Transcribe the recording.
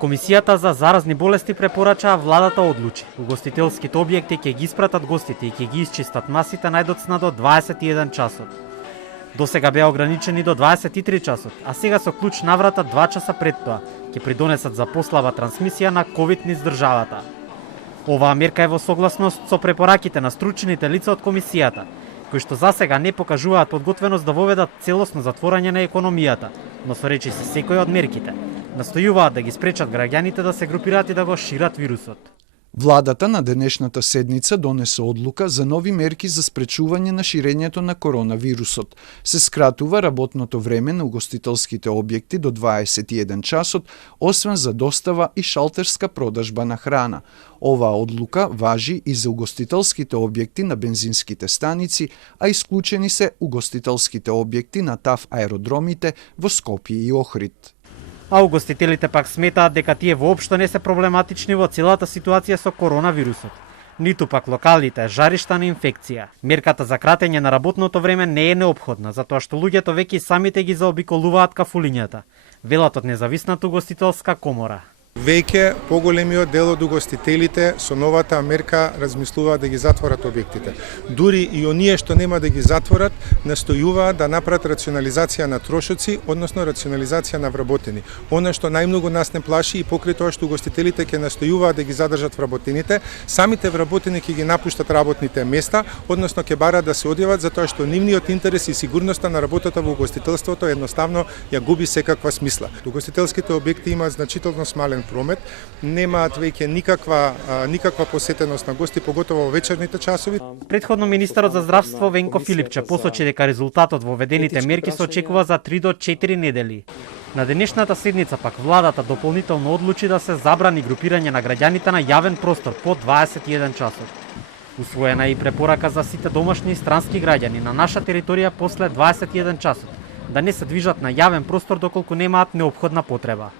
Комисијата за заразни болести препорача владата одлучи. Угостителските објекти ќе ги испратат гостите и ќе ги исчистат масите најдоцна до 21 часот. До сега беа ограничени до 23 часот, а сега со клуч на врата 2 часа пред тоа ќе придонесат за послаба трансмисија на ковид низ државата. Оваа мерка е во согласност со препораките на стручните лица од комисијата, кои што засега не покажуваат подготвеност да воведат целосно затворање на економијата, но со речиси секоја од мерките настојуваат да ги спречат граѓаните да се групираат и да го шират вирусот. Владата на денешната седница донесе одлука за нови мерки за спречување на ширењето на коронавирусот. Се скратува работното време на угостителските објекти до 21 часот, освен за достава и шалтерска продажба на храна. Оваа одлука важи и за угостителските објекти на бензинските станици, а исклучени се угостителските објекти на ТАВ аеродромите во Скопје и Охрид. А угостителите пак сметаат дека тие воопшто не се проблематични во целата ситуација со коронавирусот, ниту пак локалните жаришта на инфекција. Мерката за кратење на работното време не е неопходна, затоа што луѓето веќе самите ги заобиколуваат кафулињата, велат од независната угостителска комора. Веќе поголемиот дел од угостителите со новата мерка размислуваат да ги затворат објектите. Дури и оние што нема да ги затворат, настојуваат да направат рационализација на трошоци, односно рационализација на вработени. Она што најмногу нас не плаши и покрај тоа што угостителите ќе настојуваат да ги задржат вработените, самите вработени ќе ги напуштат работните места, односно ќе бараат да се одјават затоа што нивниот интерес и сигурноста на работата во угостителството едноставно ја губи секаква смисла. Угостителските објекти имаат значително смален промет, немаат веќе никаква посетеност на гости, поготово во вечерните часови. Претходно министерот за здравство Венко Филипче посочи дека резултатот во введените мерки се очекува за 3 до 4 недели. На денешната седница пак владата дополнително одлучи да се забрани групирање на граѓаните на јавен простор по 21 часот. Усвоена е и препорака за сите домашни и странски граѓани на наша територија после 21 часот да не се движат на јавен простор доколку немаат неопходна потреба.